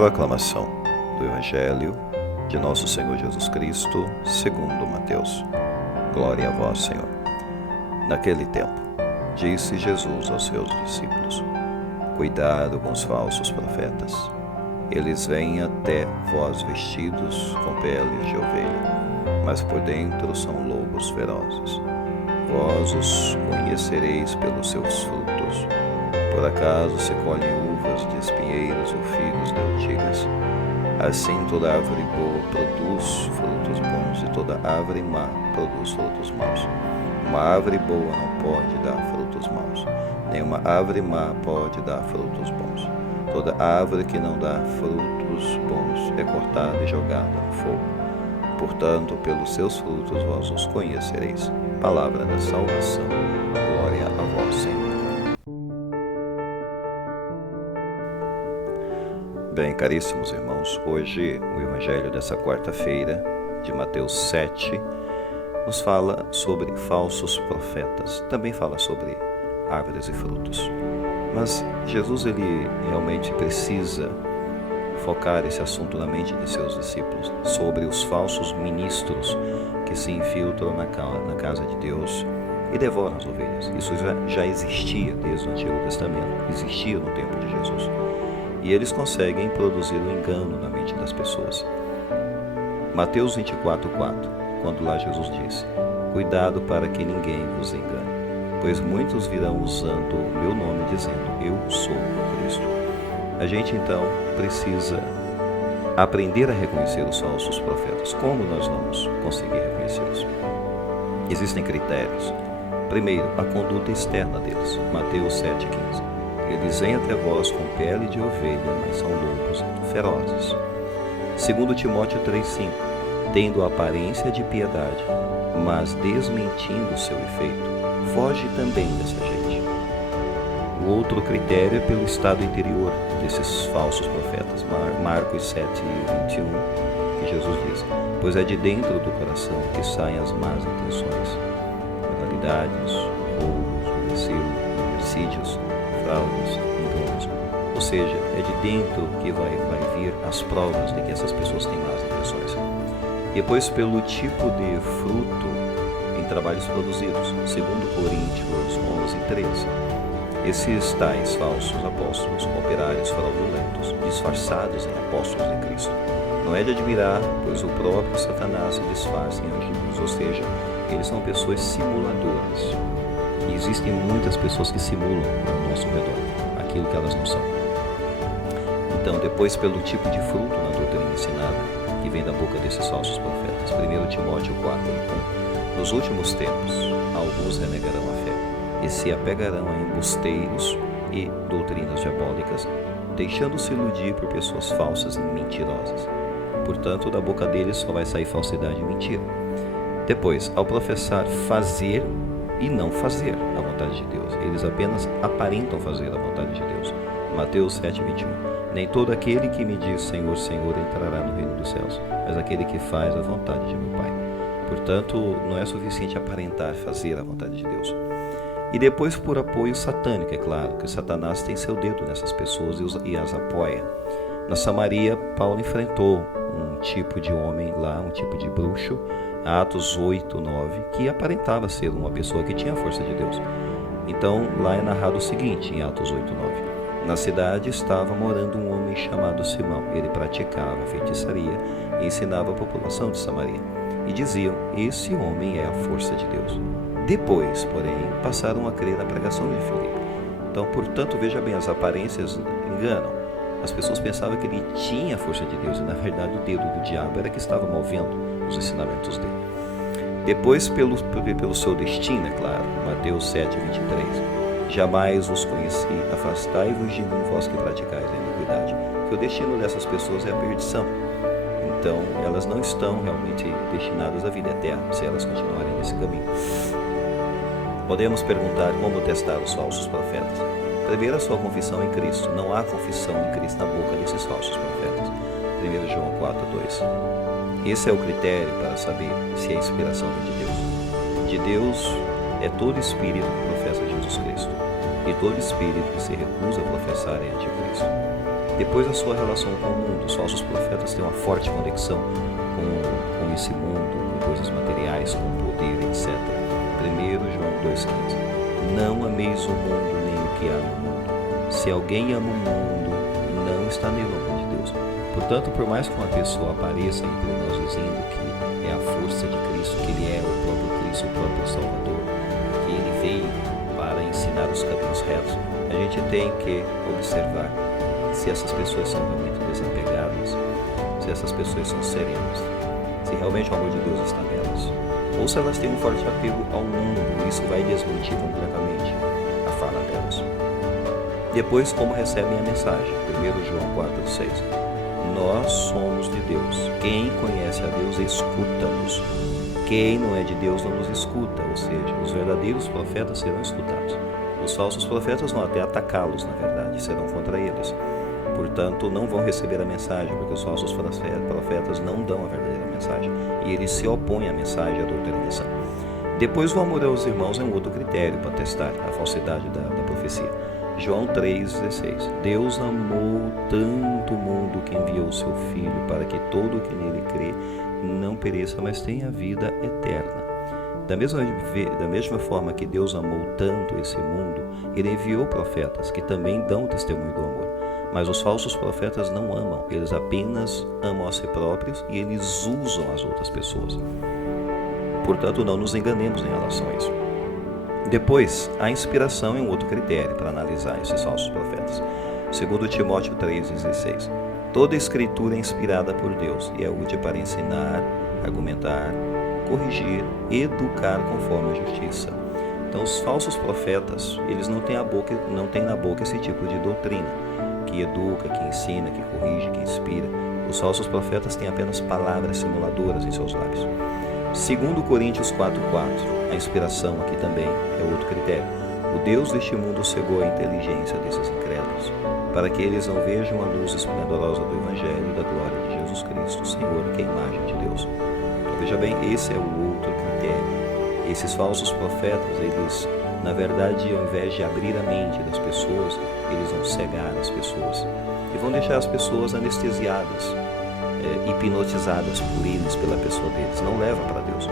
Proclamação do Evangelho de Nosso Senhor Jesus Cristo, segundo Mateus. Glória a vós, Senhor. Naquele tempo, disse Jesus aos seus discípulos: Cuidado com os falsos profetas. Eles vêm até vós vestidos com peles de ovelha, mas por dentro são lobos ferozes. Vós os conhecereis pelos seus frutos. Por acaso se colhem uvas de espinheiros ou figos de urtigas? Assim toda árvore boa produz frutos bons, e toda árvore má produz frutos maus. Uma árvore boa não pode dar frutos maus, nem uma árvore má pode dar frutos bons. Toda árvore que não dá frutos bons é cortada e jogada no fogo. Portanto, pelos seus frutos vós os conhecereis. Palavra da salvação. Glória a vós, Senhor. Bem, caríssimos irmãos, hoje o Evangelho dessa quarta-feira, de Mateus 7, nos fala sobre falsos profetas. Também fala sobre árvores e frutos. Mas Jesus, ele realmente precisa focar esse assunto na mente de seus discípulos, sobre os falsos ministros que se infiltram na casa de Deus e devoram as ovelhas. Isso já existia desde o Antigo Testamento, existia no tempo de Jesus. E eles conseguem produzir o engano na mente das pessoas. Mateus 24:4, quando lá Jesus disse: Cuidado para que ninguém vos engane, pois muitos virão usando o meu nome, dizendo: Eu sou o Cristo. A gente então precisa aprender a reconhecer os falsos profetas. Como nós vamos conseguir reconhecê-los? Existem critérios. Primeiro, a conduta externa deles. Mateus 7:15. Eles vêm até vós com pele de ovelha, mas são lobos ferozes. Segundo Timóteo 3:5. Tendo a aparência de piedade, mas desmentindo o seu efeito, foge também dessa gente. O outro critério é pelo estado interior desses falsos profetas. Marcos 7:21, que Jesus diz: Pois é de dentro do coração que saem as más intenções, moralidades, roubos, homicídios, fraudes, enganos. Ou seja, é de dentro que vai vir as provas de que essas pessoas têm más intenções. Depois, pelo tipo de fruto em trabalhos produzidos, segundo Coríntios 11:13. Esses tais falsos apóstolos, operários fraudulentos, disfarçados em apóstolos de Cristo. Não é de admirar, pois o próprio Satanás se disfarça em anjos, ou seja, eles são pessoas simuladoras. E existem muitas pessoas que simulam ao nosso redor aquilo que elas não são. Então, depois, pelo tipo de fruto na doutrina ensinada, que vem da boca desses falsos profetas. 1 Timóteo 4:1. Nos últimos tempos, alguns renegarão a fé e se apegarão a embusteiros e doutrinas diabólicas, deixando-se iludir por pessoas falsas e mentirosas. Portanto, da boca deles só vai sair falsidade e mentira. Depois, ao professar fazer e não fazer a vontade de Deus, eles apenas aparentam fazer a vontade de Deus. Mateus 7:21. Nem todo aquele que me diz Senhor, Senhor entrará no reino dos céus, mas aquele que faz a vontade de meu Pai. Portanto, não é suficiente aparentar fazer a vontade de Deus. E depois, por apoio satânico, é claro que Satanás tem seu dedo nessas pessoas e as apoia. Na Samaria, Paulo enfrentou um tipo de homem lá, um tipo de bruxo, Atos 8:9, que aparentava ser uma pessoa que tinha a força de Deus. Então, lá é narrado o seguinte, em Atos 8:9. Na cidade estava morando um homem chamado Simão. Ele praticava feitiçaria e ensinava a população de Samaria. E diziam: Esse homem é a força de Deus. Depois, porém, passaram a crer na pregação de Filipe. Então, portanto, veja bem, as aparências enganam. As pessoas pensavam que ele tinha a força de Deus e, na verdade, o dedo do diabo era que estava movendo os ensinamentos dele. Depois, pelo seu destino, é claro. Mateus 7:23. Jamais os conheci, afastai-vos de mim, vós que praticais a iniquidade. Que o destino dessas pessoas é a perdição. Então, elas não estão realmente destinadas à vida eterna, se elas continuarem nesse caminho. Podemos perguntar como testar os falsos profetas. Primeiro, a sua confissão em Cristo. Não há confissão em Cristo na boca desses falsos profetas. 1 João 4:2. Esse é o critério para saber se a inspiração vem de Deus. De Deus é todo espírito que professa Jesus Cristo, e todo espírito que se recusa a professar é anticristo. Depois, a sua relação com o mundo. Os falsos profetas têm uma forte conexão com esse mundo, com coisas materiais, com poder, etc. 1 João 2,15. Não ameis o mundo nem o que há no mundo. Se alguém ama o mundo, não está nele o amor de Deus. Portanto, por mais que uma pessoa apareça entre nós dizendo que é a força de Cristo, que Ele é o próprio Cristo, o próprio Salvador, que Ele veio para ensinar os caminhos retos, a gente tem que observar se essas pessoas são realmente desapegadas, se essas pessoas são serenas, se realmente o amor de Deus está nelas, ou se elas têm um forte apego ao mundo, e isso vai desmentir completamente a fala delas. Depois, como recebem a mensagem. 1 João 4,6. Nós somos de Deus. Quem conhece a Deus, escuta-nos. Quem não é de Deus, não nos escuta. Ou seja, os verdadeiros profetas serão escutados. Os falsos profetas vão até atacá-los, na verdade, serão contra eles. Portanto, não vão receber a mensagem, porque os falsos profetas não dão a verdadeira mensagem. E eles se opõem à mensagem, à doutrinação. Depois, o amor aos irmãos é um outro critério para testar a falsidade da profecia. João 3,16. Deus amou tanto o mundo que enviou o seu Filho para que todo o que nele crê não pereça, mas tenha vida eterna. Da mesma forma que Deus amou tanto esse mundo, Ele enviou profetas que também dão testemunho do amor. Mas os falsos profetas não amam, eles apenas amam a si próprios e eles usam as outras pessoas. Portanto, não nos enganemos em relação a isso. Depois, a inspiração é um outro critério para analisar esses falsos profetas. 2 Timóteo 3,16. Toda escritura é inspirada por Deus e é útil para ensinar, argumentar, corrigir, educar conforme a justiça. Então, os falsos profetas, eles não têm na boca esse tipo de doutrina, que educa, que ensina, que corrige, que inspira. Os falsos profetas têm apenas palavras simuladoras em seus lábios. 2 Coríntios 4,4. A inspiração aqui também é outro critério. O Deus deste mundo cegou a inteligência desses incrédulos, para que eles não vejam a luz esplendorosa do Evangelho da glória de Jesus Cristo, Senhor, que é a imagem de Deus. Então, veja bem, esse é o outro critério. Esses falsos profetas, eles, na verdade, ao invés de abrir a mente das pessoas, eles vão cegar as pessoas e vão deixar as pessoas anestesiadas, hipnotizadas por eles, pela pessoa deles. Não leva para Deus.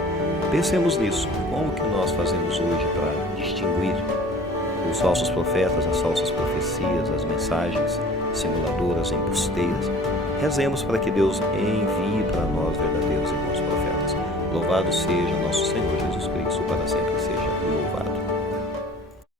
Pensemos nisso. Como que nós fazemos hoje para distinguir os falsos profetas, as falsas profecias, as mensagens simuladoras, embusteiras? Rezemos para que Deus envie para nós verdadeiros irmãos profetas. Louvado seja nosso Senhor